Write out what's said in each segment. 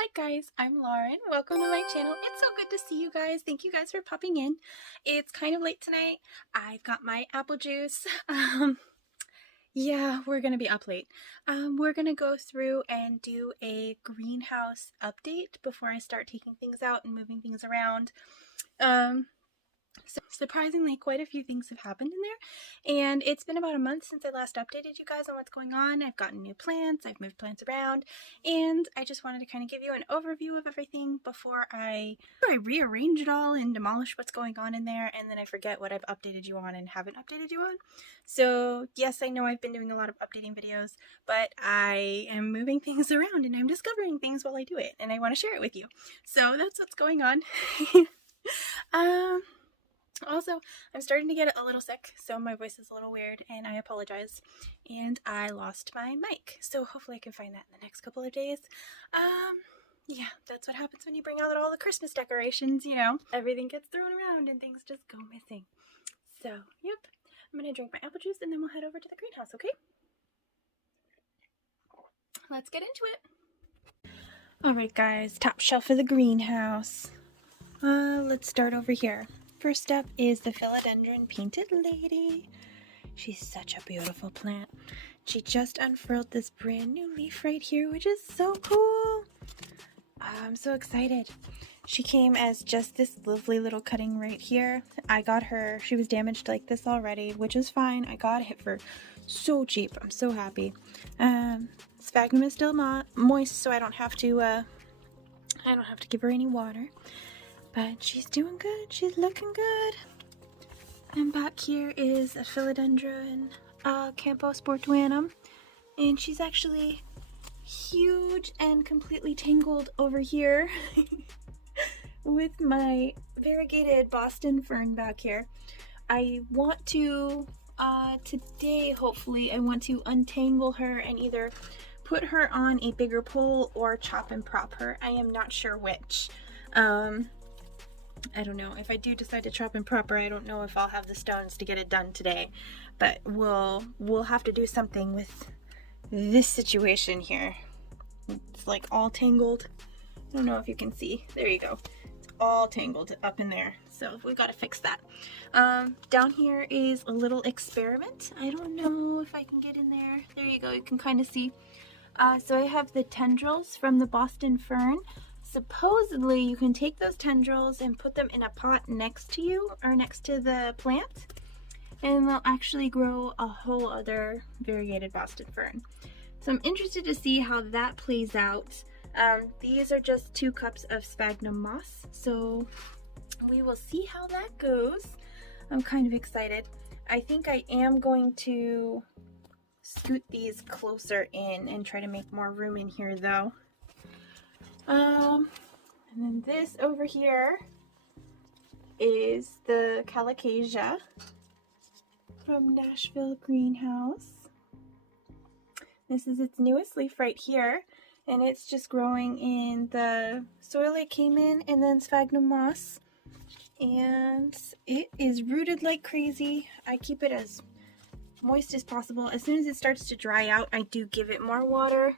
Hi guys, I'm Lauren. Welcome to my channel. It's so good to see you guys. Thank you guys for popping in. It's kind of late tonight. I've got my apple juice. Yeah, we're gonna be up late. We're gonna go through and do a greenhouse update before I start taking things out and moving things around. So surprisingly, quite a few things have happened in there, and it's been about a month since I last updated you guys on what's going on. I've gotten new plants, I've moved plants around, and I just wanted to kind of give you an overview of everything before I rearrange it all and demolish what's going on in there, and then I forget what I've updated you on and haven't updated you on. So yes, I know I've been doing a lot of updating videos, but I am moving things around and I'm discovering things while I do it, and I want to share it with you. So that's what's going on. Also, I'm starting to get a little sick, so my voice is a little weird, and I apologize. And I lost my mic, so hopefully I can find that in the next couple of days. Yeah, that's what happens when you bring out all the Christmas decorations, you know. Everything gets thrown around and things just go missing. So, yep. I'm gonna drink my apple juice and then we'll head over to the greenhouse, okay? Let's get into it. Alright guys, top shelf of the greenhouse. Let's start over here. First up is the philodendron painted lady. She's such a beautiful plant. She just unfurled this brand new leaf right here, which is so cool. I'm so excited. She came as just this lovely little cutting right here. I got her, she was damaged like this already, which is fine. I got it for so cheap. I'm so happy. Sphagnum is still moist, so I don't have to give her any water. But she's doing good. She's looking good. And back here is a philodendron camposportuanum. And she's actually huge and completely tangled over here with my variegated Boston fern back here. I want to, today hopefully, I want to untangle her and either put her on a bigger pole or chop and prop her. I am not sure which. I don't know. If I do decide to chop and prop her, I don't know if I'll have the stones to get it done today. But we'll have to do something with this situation here. It's like all tangled. I don't know if you can see. There you go. It's all tangled up in there. So we got to fix that. Down here is a little experiment. I don't know if I can get in there. There you go. You can kind of see. So I have the tendrils from the Boston fern. Supposedly you can take those tendrils and put them in a pot next to you or next to the plant, and they'll actually grow a whole other variegated Boston fern. So I'm interested to see how that plays out. These are just 2 cups of sphagnum moss, so we will see how that goes. I'm kind of excited. I think I am going to scoot these closer in and try to make more room in here though. And then this over here is the calicasia from Nashville Greenhouse. This is its newest leaf right here, and it's just growing in the soil it came in and then sphagnum moss. And it is rooted like crazy. I keep it as moist as possible. As soon as it starts to dry out, I do give it more water.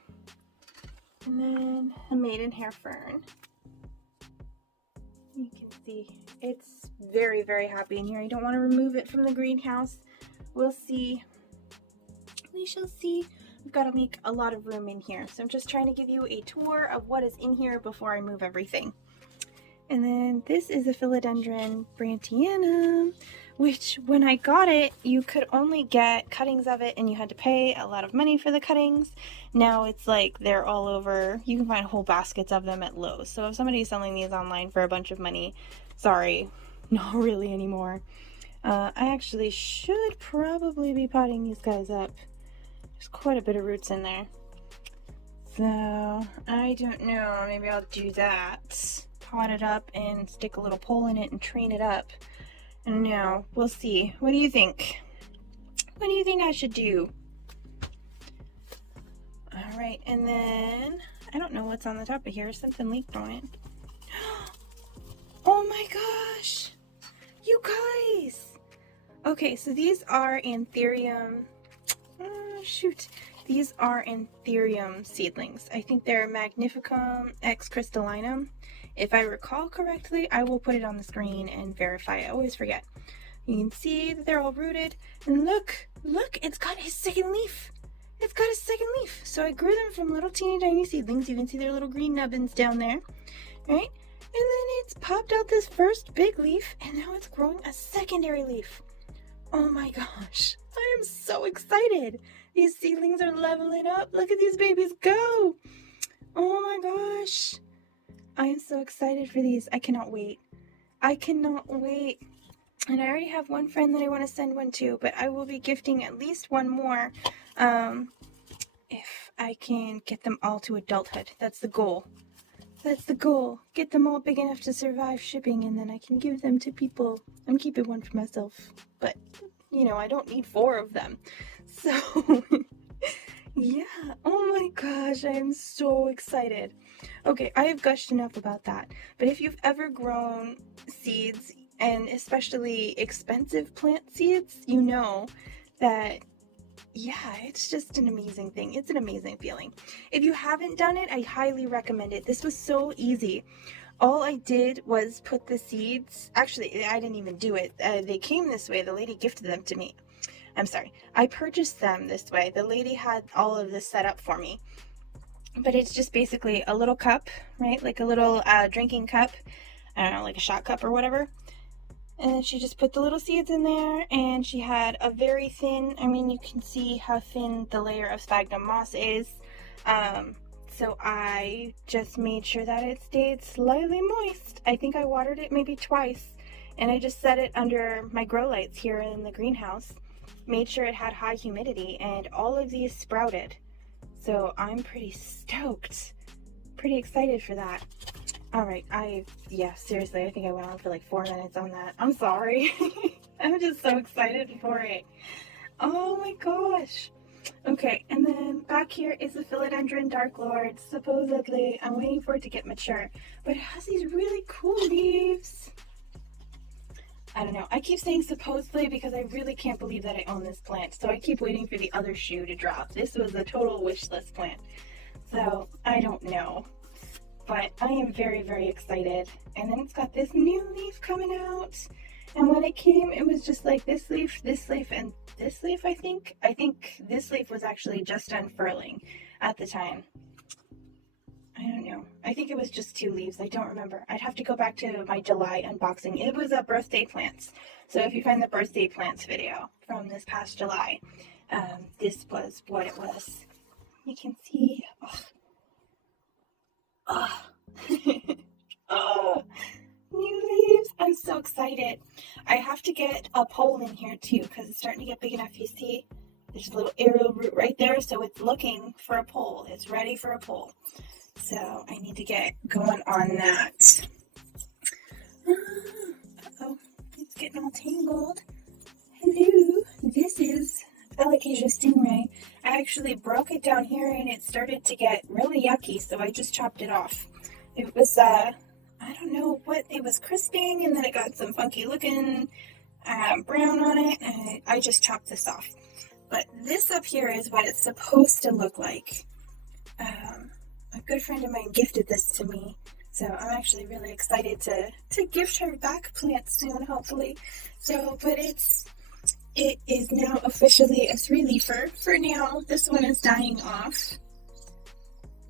And then a maidenhair fern. You can see it's very, very happy in here. I don't want to remove it from the greenhouse. We'll see. We shall see. We've got to make a lot of room in here. So I'm just trying to give you a tour of what is in here before I move everything. And then this is a philodendron brantianum, which when I got it, you could only get cuttings of it and you had to pay a lot of money for the cuttings. Now it's like they're all over. You can find whole baskets of them at Lowe's. So if somebody's selling these online for a bunch of money, sorry, not really anymore. I actually should probably be potting these guys up. There's quite a bit of roots in there. So I don't know, maybe I'll do that. Pot it up and stick a little pole in it and train it up. I don't know. We'll see. What do you think? What do you think I should do? Alright, and then I don't know what's on the top of here. Something leaked on it. Oh my gosh! You guys! Okay, so these are Anthurium. Oh, shoot. These are Anthurium seedlings. I think they're Magnificum X Crystallinum. If I recall correctly, I will put it on the screen and verify. I always forget. You can see that they're all rooted. And look, it's got a second leaf. It's got a second leaf. So I grew them from little teeny tiny seedlings. You can see their little green nubbins down there, right? And then it's popped out this first big leaf, and now it's growing a secondary leaf. Oh my gosh, I am so excited. These seedlings are leveling up. Look at these babies go. Oh my gosh. I am so excited for these. I cannot wait. I cannot wait. And I already have one friend that I want to send one to, but I will be gifting at least one more if I can get them all to adulthood. That's the goal. That's the goal. Get them all big enough to survive shipping, and then I can give them to people. I'm keeping one for myself, but, you know, I don't need 4 of them. So, yeah. Oh my gosh, I am so excited. Okay, I have gushed enough about that. But if you've ever grown seeds, and especially expensive plant seeds, you know that, yeah, it's just an amazing thing. It's an amazing feeling. If you haven't done it, I highly recommend it. This was so easy. All I did was put the seeds, actually, I didn't even do it. They came this way. The lady gifted them to me. I'm sorry. I purchased them this way. The lady had all of this set up for me. But it's just basically a little cup, right? Like a little drinking cup. I don't know, like a shot cup or whatever. And then she just put the little seeds in there, and she had a very thin, I mean, you can see how thin the layer of sphagnum moss is. So I just made sure that it stayed slightly moist. I think I watered it maybe twice, and I just set it under my grow lights here in the greenhouse. Made sure it had high humidity, and all of these sprouted. So I'm pretty stoked. Pretty excited for that. Alright, yeah, seriously, I think I went on for like 4 minutes on that. I'm sorry. I'm just so excited for it. Oh my gosh. Okay, and then back here is the Philodendron Dark Lord. Supposedly, I'm waiting for it to get mature, but it has these really cool leaves. I don't know. I keep saying supposedly because I really can't believe that I own this plant, so I keep waiting for the other shoe to drop. This was a total wish list plant, so I don't know. But I am very, very excited. And then it's got this new leaf coming out. And when it came, it was just like this leaf, and this leaf, I think. I think this leaf was actually just unfurling at the time. I don't know. I think it was just 2 leaves. I don't remember. I'd have to go back to my July unboxing. It was a birthday plants. So if you find the birthday plants video from this past July, this was what it was. You can see... Oh, new leaves. I'm so excited. I have to get a pole in here too because it's starting to get big enough. You see there's a little aerial root right there, so it's looking for a pole. It's ready for a pole, so I need to get going on that. Uh-oh, it's getting all tangled. Hello, this is Alocasia stingray. I actually broke it down here and it started to get really yucky, so I just chopped it off. It was, I don't know what, it was crisping, and then it got some funky looking brown on it, and I just chopped this off. But this up here is what it's supposed to look like. A good friend of mine gifted this to me, so I'm actually really excited to gift her back plants soon, hopefully. So, but it is now officially a 3-leafer. For now, this one is dying off.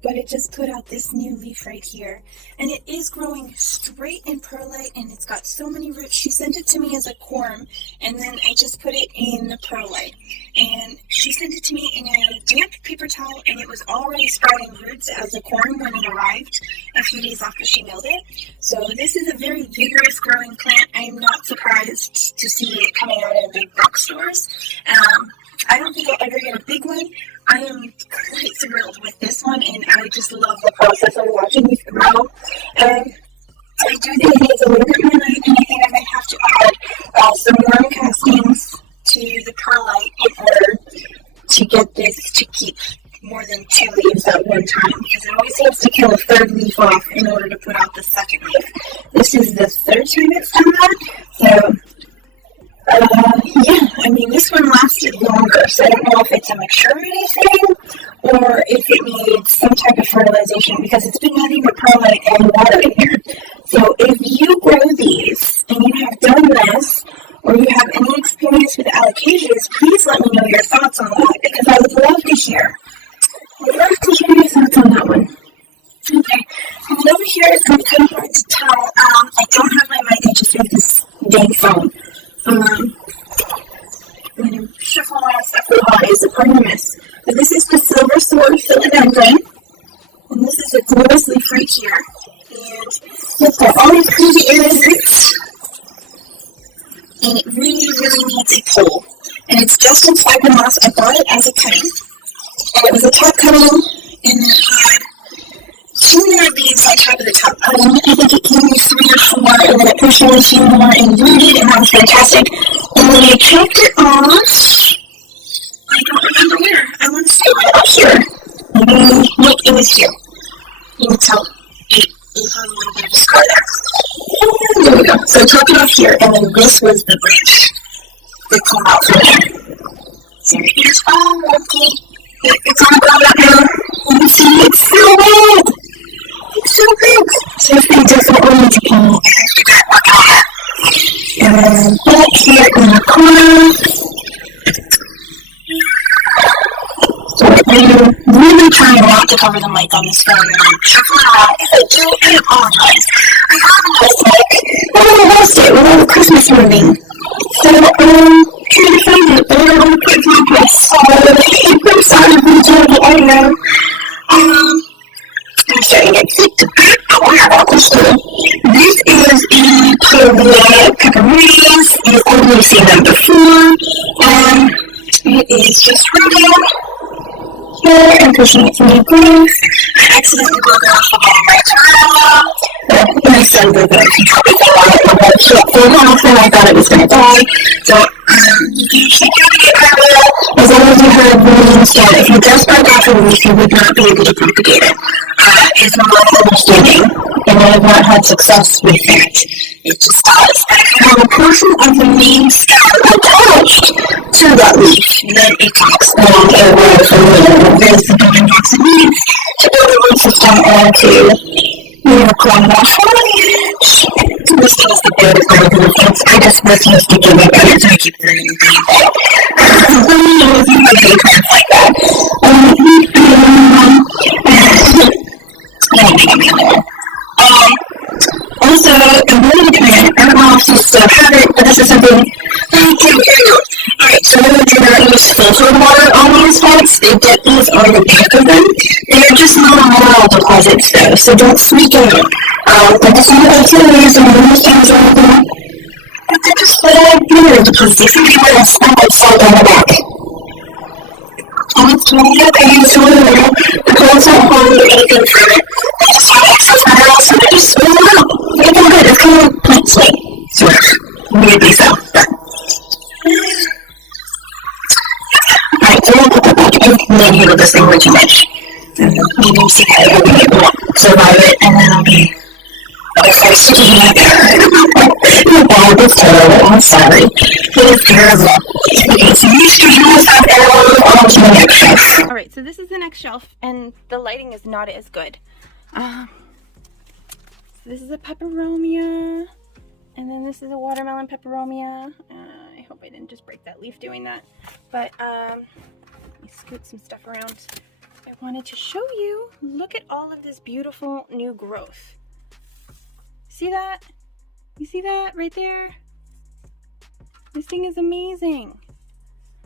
But it just put out this new leaf right here. And it is growing straight in perlite, and it's got so many roots. She sent it to me as a corm, and then I just put it in the perlite. And she sent it to me in a damp paper towel, and it was already sprouting roots as a corm when it arrived a few days after she mailed it. So this is a very vigorous growing plant. I am not surprised to see it coming out in big box stores. I don't think I'll ever get a big one. I am quite thrilled with this one, and I just love the process of watching these grow. I do think it needs a little bit more light, and I think I might have to add some worm castings to the perlite in order to get this to keep more than 2 leaves at one time, because it always seems to kill a 3rd leaf off in order to put out the 2nd leaf. This is the 3rd time it's done that, so Yeah, I mean, this one lasted longer, so I don't know if it's a maturity thing or if it needs some type of fertilization because it's been nothing but perlite and water in here. So if you grow these and you have done this or you have any experience with alocasias, please let me know your thoughts on that because I would love to hear. I'd love to hear your thoughts on that one. Okay, and then over here it's kind of hard to tell. I don't have my mic, I just have this dang phone. I'm going to shuffle my stuff for the holidays, the Pruners. But this is the silver sword philodendron, and this is the glorious leaf right here. And it's got all these crazy areas roots, and it really, really needs a pole. And it's just inside the moss. I bought it as a cutting, and it was a top cutting, and it had 2 more leaves on top of the top. I think it came with 3 or 4, and then it pushed in a few more and rooted, and that was fantastic. And then I chopped it off. I don't remember where. I want to say right up here. Nope, it was here. You can tell it had a little bit of a scar there. And there we go. So I chopped it off here, and then this was the branch that came out from there. So it is all empty. It's all ground up now. You can see it's so big. It's so big. So this thing definitely needs a paint. And then back here in the corner. So I'm really trying not to cover the mic on this phone. I'm shuffling out. If I do, I apologize. I have a nice mic. I want to host it with all the Christmas moving. So trying to find it, but I don't want to put my dress. I'm sorry for the journey, I know. I'm starting to get sick to about this one. This is a Patrikios. You've already seen them before. It is just rooting here and pushing it through the growth. I accidentally broke it off the bottom right to my son broke it off. He dropped it on it and it shut for off and I thought it was going to die. So you can usually propagate that well as long as you have roots instead. If you just broke off a root, you would not be able to propagate it. Is my understanding, and I have not had success with that. It just does. And if you have a portion of the main stem attached to that leaf, then it talks along a way from there's the building blocks it needs to build a root system and to climb that foliage. This thing is the biggest part of the things. I just refuse to give it better, so I keep learning to do it. Let me know if you have any plants like that. I don't think I'm the only one. Also, a really plant, I don't know if you still have it, but this is something. Here you go. Alright, so I'm going to do not use filtered water on these plants. They get these on the back of them. They are just not mineral deposits, though, so don't sneak in. But this is what I feel is in the things on them. But they're just little mineral deposits. They seem to be little spikes all down the back. And it's really okay, it's really little. The plants don't hold anything from it. They just have excess minerals, so they're just swirling out. They're doing good. It's kind of like plant swing, sort of. Weirdly so, but. Alright, so I'm going to put that back in and then handle this thing way too much. Maybe we'll see how I'll be able to survive it, and then I'll be. I'm sticking it. You're bad, it's terrible, I'm sorry. It is terrible. Okay, so these streamers have arrows on to the next shelf. Alright, so this is the next shelf, and the lighting is not as good. This is a peperomia, and then this is a watermelon peperomia. I hope I didn't just break that leaf doing that. But, let me scoot some stuff around. I wanted to show you, look at all of this beautiful new growth. See that? You see that right there? This thing is amazing.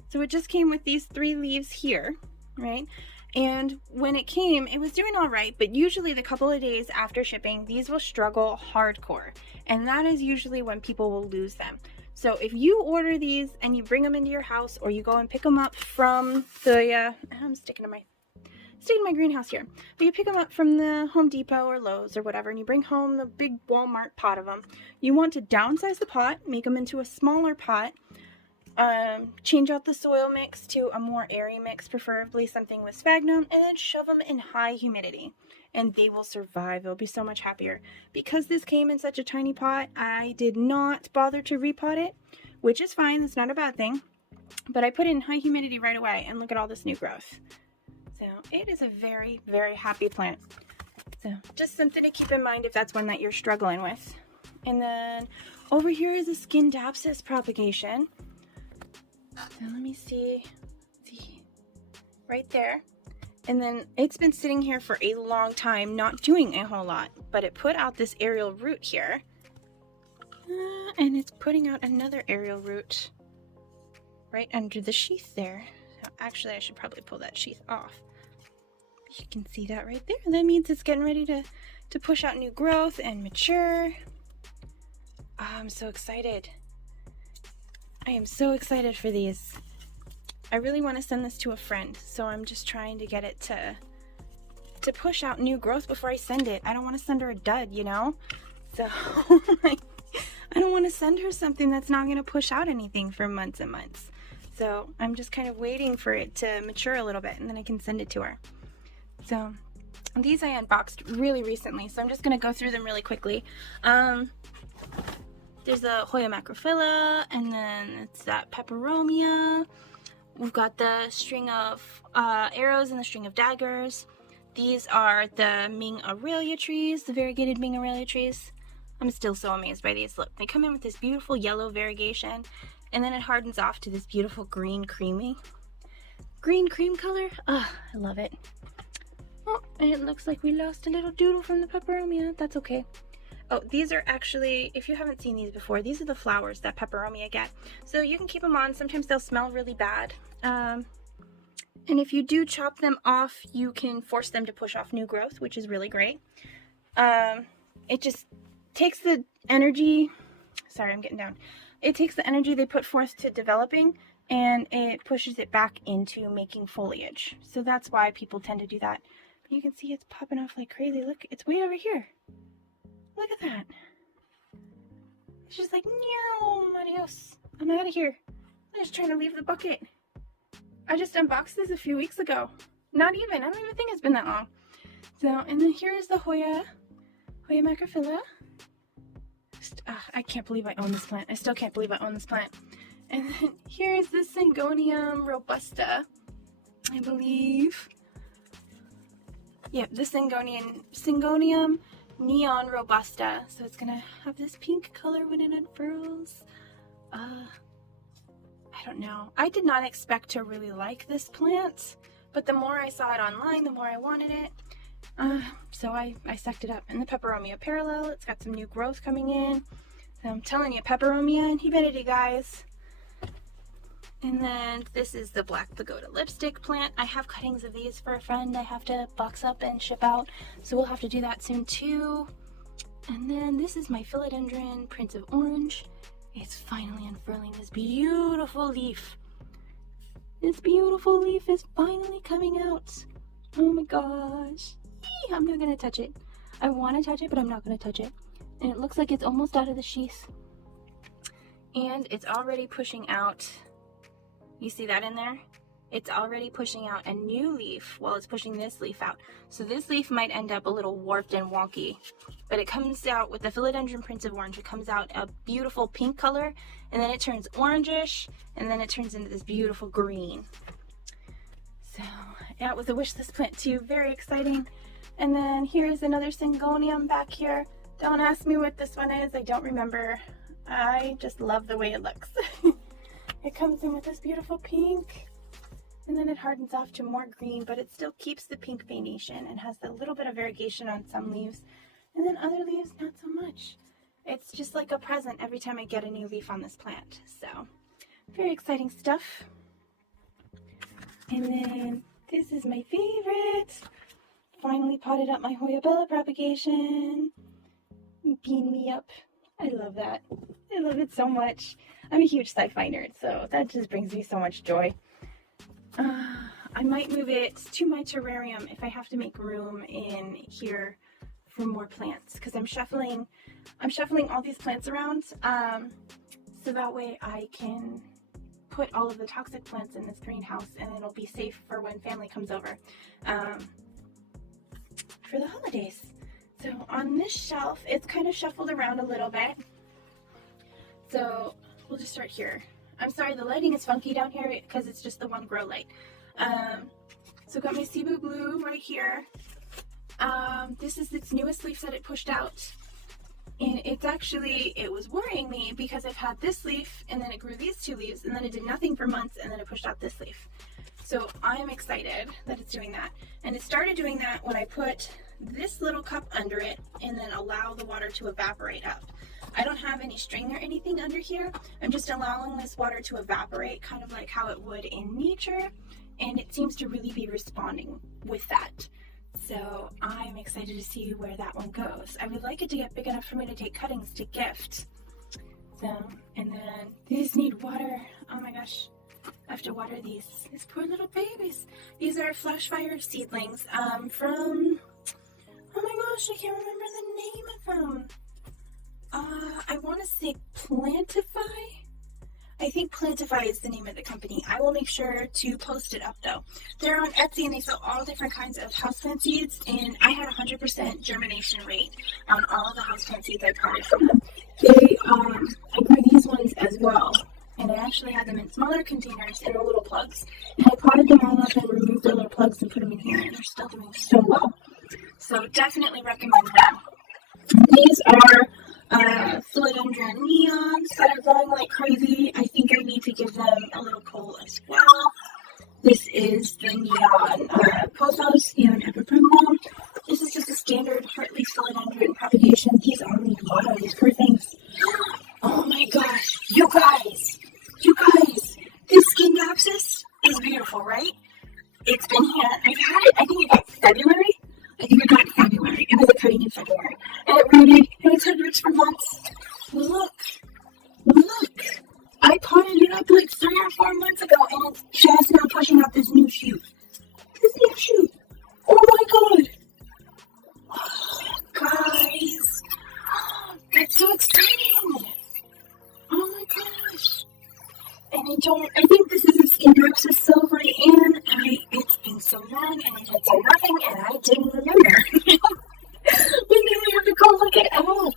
So it just came with these 3 leaves here, right? And when it came, it was doing all right, but usually the couple of days after shipping, these will struggle hardcore. And that is usually when people will lose them. So if you order these and you bring them into your house, or you go and pick them up from the, I'm sticking to my greenhouse here, but you pick them up from the Home Depot or Lowe's or whatever, and you bring home the big Walmart pot of them. You want to downsize the pot, make them into a smaller pot, change out the soil mix to a more airy mix, preferably something with sphagnum, and then shove them in high humidity, and they will survive. They'll be so much happier. Because this came in such a tiny pot, I did not bother to repot it, which is fine. That's not a bad thing. But I put in high humidity right away, and look at all this new growth. So it is a very, very happy plant. So just something to keep in mind if that's one that you're struggling with. And then over here is a Scindapsus propagation. So let me see right there. And then it's been sitting here for a long time, not doing a whole lot, but it put out this aerial root here. And it's putting out another aerial root right under the sheath there. So actually, I should probably pull that sheath off. You can see that right there. That means it's getting ready to push out new growth and mature. I'm so excited. I am so excited for these. I really want to send this to a friend, so I'm just trying to get it to push out new growth before I send it. I don't want to send her a dud, you know? So I don't want to send her something that's not going to push out anything for months and months. So I'm just kind of waiting for it to mature a little bit, and then I can send it to her. So these I unboxed really recently, so I'm just going to go through them really quickly. There's a Hoya macrophylla, and then it's that peperomia. We've got the string of arrows and the string of daggers. These are the Ming Aurelia trees, the variegated Ming Aurelia trees. I'm still so amazed by these. Look, they come in with this beautiful yellow variegation, and then it hardens off to this beautiful green cream color. Oh, I love it. Oh, and it looks like we lost a little doodle from the peperomia. That's okay. Oh, these are actually, if you haven't seen these before, these are the flowers that peperomia get. So you can keep them on. Sometimes they'll smell really bad. And if you do chop them off, you can force them to push off new growth, which is really great. It just takes the energy, sorry, I'm getting down. It takes the energy they put forth to developing, and it pushes it back into making foliage. So that's why people tend to do that. But you can see it's popping off like crazy. Look, it's way over here. Look at that. It's just like, no, adios. I'm out of here. I'm just trying to leave the bucket. I just unboxed this a few weeks ago. Not even. I don't even think it's been that long. So, and then here is the Hoya macrophylla. I can't believe I own this plant. I still can't believe I own this plant. And then here is the Syngonium robusta, I believe. Yep, the Syngonium neon robusta. So it's gonna have this pink color when it unfurls. I don't know. I did not expect to really like this plant, but the more I saw it online, the more I wanted it. So I sucked it up. And the peperomia parallel, it's got some new growth coming in. So I'm telling you, peperomia and humidity, guys. And then this is the black pagoda lipstick plant. I have cuttings of these for a friend I have to box up and ship out, so we'll have to do that soon too. And then this is my philodendron Prince of Orange. It's finally unfurling this beautiful leaf. This beautiful leaf is finally coming out. Oh my gosh. I'm not gonna touch it. I want to touch it, but I'm not gonna touch it. And it looks like it's almost out of the sheath. And it's already pushing out. You see that in there? It's already pushing out a new leaf while it's pushing this leaf out. So this leaf might end up a little warped and wonky, but it comes out with the philodendron Prince of Orange. It comes out a beautiful pink color, and then it turns orangish, and then it turns into this beautiful green. So that was a wish list plant too. Very exciting. And then here's another Syngonium back here. Don't ask me what this one is. I don't remember. I just love the way it looks. It comes in with this beautiful pink, and then it hardens off to more green, but it still keeps the pink veination and has a little bit of variegation on some leaves, and then other leaves not so much. It's just like a present every time I get a new leaf on this plant. So very exciting stuff. And then this is my favorite. Finally potted up my Hoya bella propagation. Bean me up. I love that. I love it so much. I'm a huge sci-fi nerd, so that just brings me so much joy. I might move it to my terrarium if I have to make room in here for more plants, because I'm shuffling all these plants around, so that way I can put all of the toxic plants in this greenhouse, and it'll be safe for when family comes over for the holidays. So on this shelf, it's kind of shuffled around a little bit. So we'll just start here. I'm sorry, the lighting is funky down here because it's just the one grow light. So got my Cebu Blue right here. This is its newest leaf that it pushed out. And it was worrying me because I've had this leaf and then it grew these 2 leaves and then it did nothing for months and then it pushed out this leaf. So I am excited that it's doing that. And it started doing that when I put this little cup under it and then allow the water to evaporate up. I don't have any string or anything under here. I'm just allowing this water to evaporate kind of like how it would in nature. And it seems to really be responding with that. So I'm excited to see where that one goes. I would like it to get big enough for me to take cuttings to gift. So, and then these need water. Oh my gosh, I have to water these poor little babies. These are flash fire seedlings from, oh my gosh, I can't remember the name of them. I want to say Plantify. I think Plantify is the name of the company. I will make sure to post it up though. They're on Etsy and they sell all different kinds of houseplant seeds, and I had 100% germination rate on all of the houseplant seeds I potted from them. I grew these ones as well, and I actually had them in smaller containers in the little plugs. And I potted them all up and removed the little plugs and put them in here, and they're still doing so well. So definitely recommend them. These are philodendron neons that are growing like crazy. I think I need to give them a little pull as well. This is the neon pothos, neon epipremnum. This is just a standard heartleaf philodendron propagation. These all need water, these poor things. Oh my gosh, you guys, this Scindapsus is beautiful, right? It's been here. I've had it, I think it got February. It was a cutting in February. And it rooted, and it's had roots for months. Look. I potted it up like 3 or 4 months ago, and it's just now pushing out this new shoot. Oh my god. Oh, guys. That's so exciting. Oh my gosh. And I think this is a Scindapsus silvery, and it's been so long, and it had done nothing, and I didn't remember. We really have to go look it up. Oh,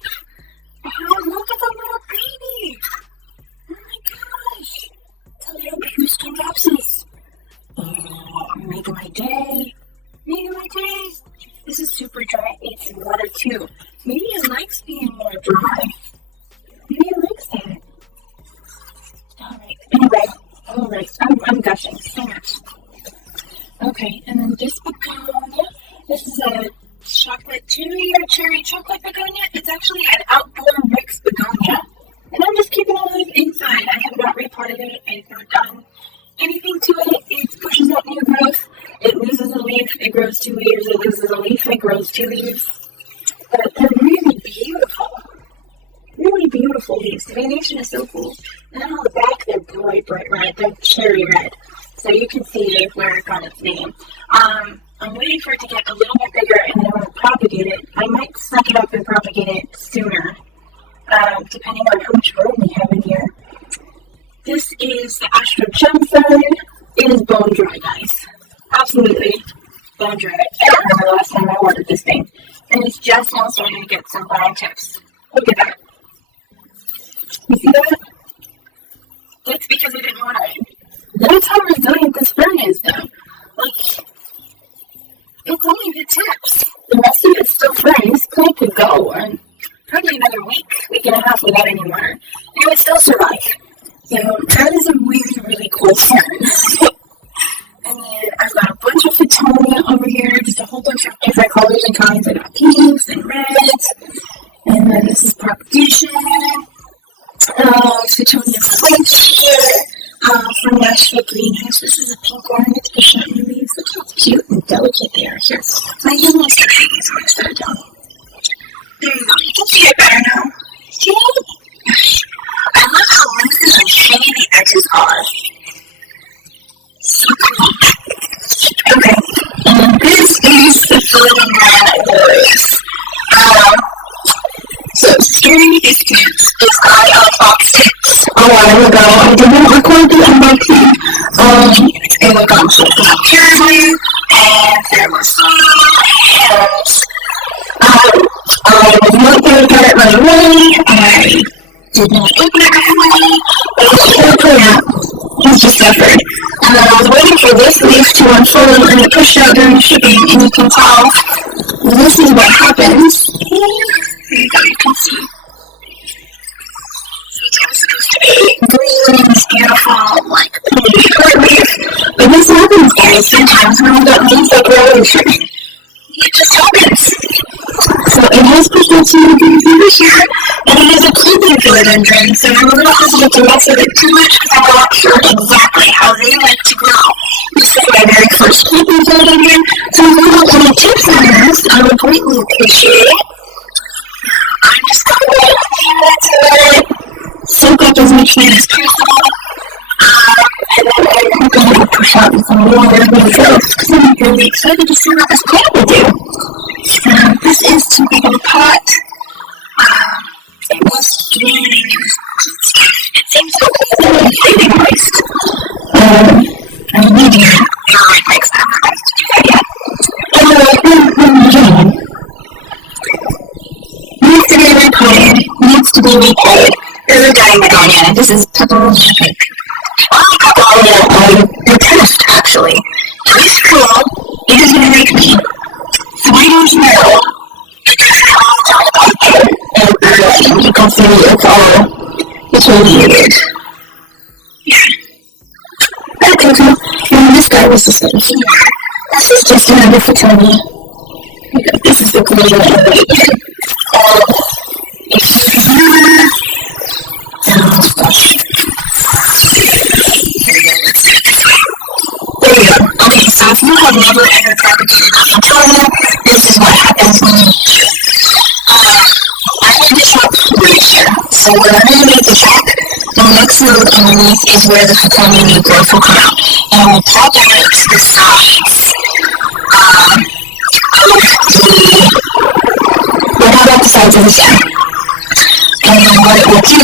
look at the little baby. Oh my gosh. It's a little baby Scindapsus. Oh, making my day. This is super dry. It needs some water too. Maybe it likes being more dry. Maybe it likes that. Alright. I'm gushing so much. Okay, and then this begonia. This is a chocolate cherry chocolate begonia. It's actually an outdoor mixed begonia. And I'm just keeping it alive inside. I have not repotted it. I have not done anything to it. It pushes up new growth. It loses a leaf. It grows 2 leaves. It loses a leaf. It grows 2 leaves. But they're really beautiful. Really beautiful leaves. The venation is so cool. And then on the back, they're bright red. They're cherry red. So you can see where it got its name. I'm waiting for it to get a little bit bigger and then I'm going to propagate it. I might suck it up and propagate it sooner, depending on how much room we have in here. This is the Astro Gemfern. It is bone dry, guys. Absolutely bone dry. I don't remember the last time I watered this thing. And it's just now starting to get some brown tips. Look at that. You see that? That's because I didn't water it. That's how resilient this fern is, though. Like, it's only the tips. The rest of it's still fern. This plant could go in probably another week and a half without any water. And it would still survive. So that is a really, really cool fern. And then I've got a bunch of Fittonia over here, just a whole bunch of different colors and kinds. I got pinks and reds. And then this is propagation. Fittonia French here. From Nashville Greenhouse. This is a pink one. It's the shiny leaves. Look how cute and delicate they are. Here, my hand will start shaking, so I'm going to set it down. There you go. You can see it better now. See? I love how loose and shiny the edges are. So cool. Okay. And this is the philodendron glorious. So, Scary Biscuits is eye on box tips a while ago. I did not record the unboxing. It was on so apparently, and there was and I was not going to get it right away. I did not open it right away. yeah, he's just suffered. And then I was waiting for this leaf to unfold and it pushed out during shipping, and you can tell this is what happens. There you go, you can see. So it's all supposed to be green and beautiful, like pretty short leaf. But this happens, guys, sometimes when we don't leaves that grow in shipping. It just happens. So it has pushed out some of the green over here, and it is a creeping philodendron, so I'm a little hesitant to mess with it too much because I'm not sure exactly how they like to grow. This is my very first creeping philodendron, so if you have any tips on this, I would greatly appreciate it. I'm just going to wait a few minutes and let it soak up as much light as possible. And then I'm hoping it'll push out some more when it goes, because I'm really excited to see what this plant will do. This is too big of a pot. It was draining and stuff. It seems so completely moist. I need to get the right mix. I'm not to do that yet. Needs to be repotted. Needs to be repotted. This is a dying begonia. This is peperonia pink. The test, actually. Twist cool. It is going to make me 3 days now. And you can see it's all irradiated. I think so. And this guy was just like here. This is just another Fatoni. This is the green area. There we go. Okay, so if you have never ever propagated a Fatoni, this is what happens when you do. I have the top right here. So when I'm underneath the top, the next node underneath is where the Fatoni new growth will come out. And we'll pop out to the sides. We'll pop out the sides of the stem. And then what it will do,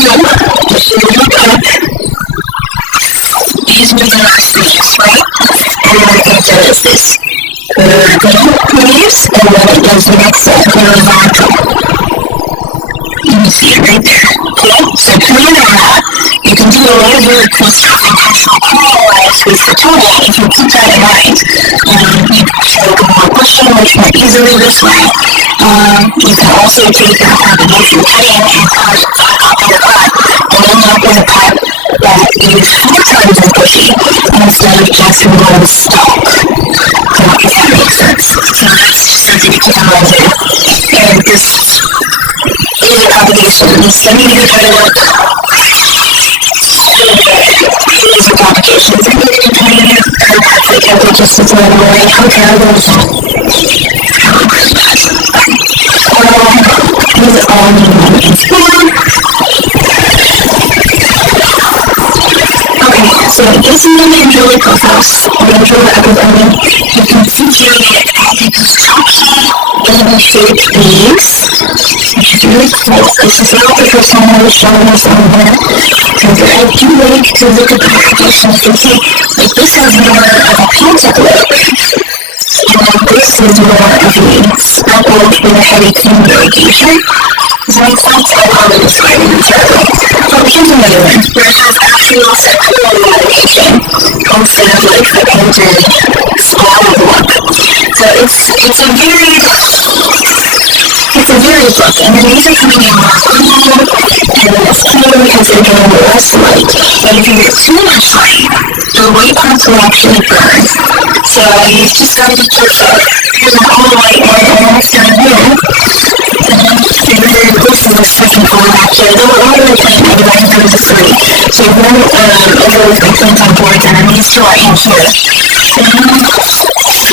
if you look up, these are the leaves, right? And then it does this leaves, and then it does the next set horizontal. You can see it right there. Okay, so Pruners, you can do a lot of really cool stuff and actually colonize with Fatoni if you keep that in mind. You can show more bushing much more easily this way. You can also take that propagation cutting and cut it back up in the pot and end up with a pot that is 4 times as bushy instead of just one stalk. If that makes sense. So that's just something to keep in mind here. And this is a propagation. Some of you try to look. It is a propagation. Some of you try to look like every just as well away. Okay, I will. These are all new in form. Okay, so this is the Angelic House. You can see here that it goes chunky, baby-shaped leaves, which is really cool. This is not the first time I was showing this on here, because I do like to look at the propagations to see, like this has more of a pentacle, and then this is more of a speckled with a heavy clean irrigation. Does that make sense? I love it describing it exactly. But here's another one, where it has actual secular irrigation instead of like the painted splattered look. So it's a very look, and the leaves are coming in more green, and then it's clear because they're getting less light. But if you get too much light, the white parts will actually burn. So you've just got to be careful. Here's an all white one, and then it's down here. This is the second one actually. They were all in the plant, I divided them into 3. So one over with my plant on boards, and then these 2 are in here.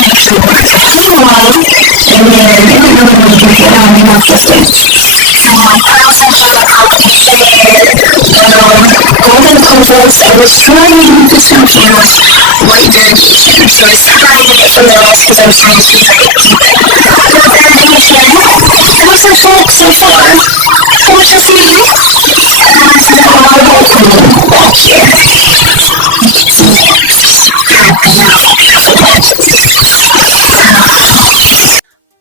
Next we work the same one, and then I don't know what you can get on the enough distance. Some like pearls and shell, healthy shade, golden clovers. I was trying to use this one here with white variegation, so I separated it from the rest because I was trying to see if I could keep it. White variegation. How's your folk so far? What you see? This is all hopefully back here. You can see how beautiful, beautiful plants.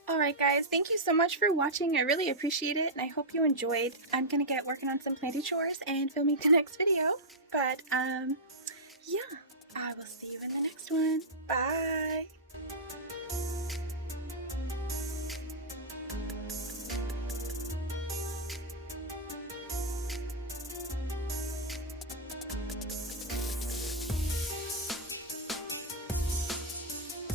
Alright guys, thank you so much for for watching. I really appreciate it, and I hope you enjoyed. I'm gonna get working on some planty chores and filming the next video. But yeah, I will see you in the next one. Bye.